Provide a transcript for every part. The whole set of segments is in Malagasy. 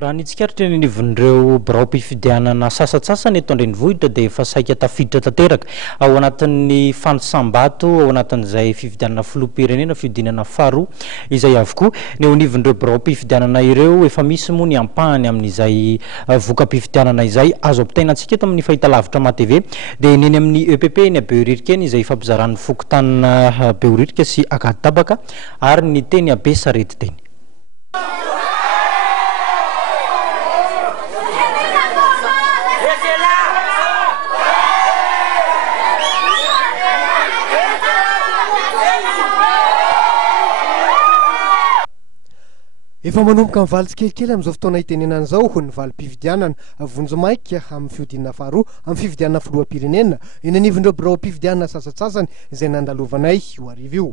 Raha nitsikaritra ny nivon'ireo birao-pifidianana sasatsasany eto an-drenivohitra dia efa saika tafiditra tanteraka ao anatin'ny fanosambato ao anatin'izay fifidianana filoham-pirenena fiodinana faharoa izay avokoa ny eo anivon'ireo birao-pifidianana ireo efa misy moa ny ampahany amin'izay voka-pifidianana izay azo ampitaina antsika eto amin'ny fahitalavitra ma-TV dia neny amin'ny EPP ny Behoririka eny izay fampizaran'ny fokontany Behoririka sy Akaditapaka ary ny teny Besarety teny. Efa manomboka amin'ny valitsikelikely amin'izao fotoana itenenana izao ny valim-pifidianana vonjomaika amin'ny fiodinana faharoa amin'ny fifidianana filoham-pirenena eny anivon'ireo birao-pifidianana sasatsasany izay nandalovanay io arivo io.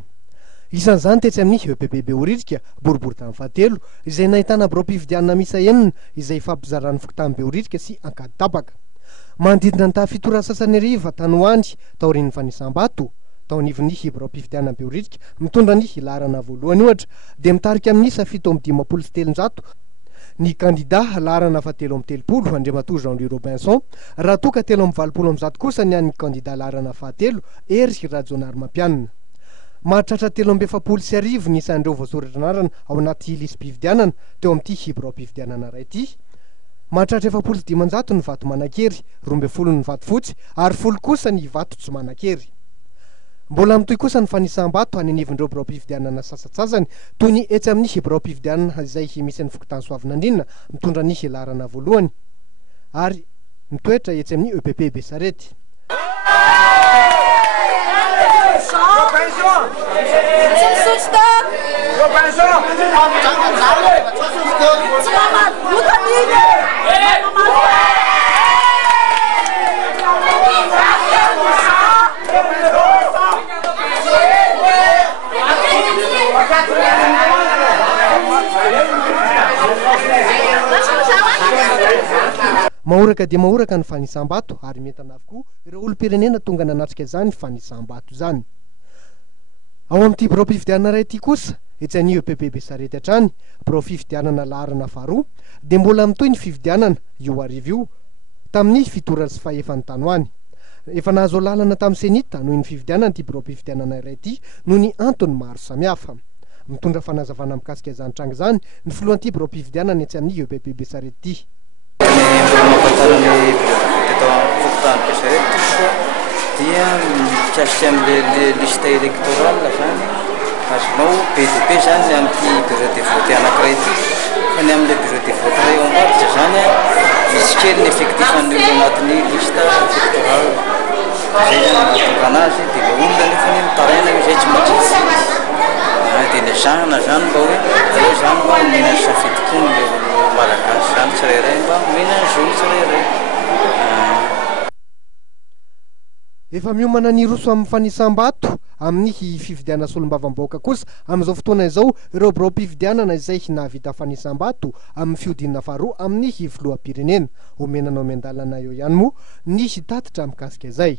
Isan'izany tetsy amin'ny EPP Behoririka boribory tamin'ny fahatelo izay nahitana birao-pifidianana misa enina izay fampizaran'ny fokontany Behoririka sy Akaditapaka. Manodidina ny taha-fitoro sasany ariva tany hoany tao aorian'ny fanisambato tao anivon'ny birao-pifidianana Behoririka mitondra ny laharana voalohany ohatra dia mitarika amin'ny isa 7 sy telonjato ny kandida laharana fahatelo amby telopolo Andriamatoa Jean-Louis Robinson raha toa ka 720 kosa ny an'ny kandida laharana fahatelo Hery Rajonary Mampianina. Mahatratra 770 sy arivo ny isan'ireo voasoratra anarana ao anaty lisam-pifidianana teo amin'ity birao-pifidianana iray ity. Mahatratra 750 ny vato manan-kery, 20 ny vato fotsy ary 10 kosa ny vato tsy manan-kery. Mbola mitoy kosa ny fanisambato any anivon'ireo birao-pifidianana sasatsasany toy ny etsy amin'ny birao-pifidianana izay misy ny fokontany Soavinandrinina mitondra ny laharana voalohany ary mitoetra etsy amin'ny EPP Besarety. Mahoraka dia mahoraka ny fanisambato ary metana avokoa ireo olom-pirenena tonga nanatrika izany fanisambato izany. Ao amin'ity birao-pifidianana iray ity kosa etsy an'ny EPP Besarety hatrany birao-fifidianana laharana faharoa dia mbola mitoy ny fifidianana io arivo io tamin'ny fitorana sy fahefany tany hoany. Efa nahazo lalana tamin'ny senita noho ny fifidianana ity birao-pifidianana iray ity noho ny antony maro samihafa. Mitondra fanazavana mikasika izany tranga izany ny filohan'ity birao-pifidianana etsy amin'ny EPP Besarety ity. Mampatarany teto fokontany Besarety dia mikasika amin'ilay lista électorale zany azonao BDP zany amin'ity bureau de vote anankiray ity fa ny amin'ilay bureau de vote iray ao am-barotra zany misy kely ny effectif an'ireo anatin'ny lista électorale zay zany mahatonga anazy dia ilay olona nefa ny mitaraina izay tsy matsitsy dia ny zahana zany mba hoe aleo zany mba mihina ny safidy-koa ny malagasy zany tsirairay mba mihina ny zony tsirairay. Efa miomana ny roso amin'ny fanisambato amin'ny fifidianana solombavam-bahoaka kosa amin'izao fotoana izao ireo birao-pifidianana izay nahavita fanisambato amin'ny fiodinana faharoa amin'ny filoham-pirenena. Omenanao miandalana eo ihany moa ny tatitra mikasika izay.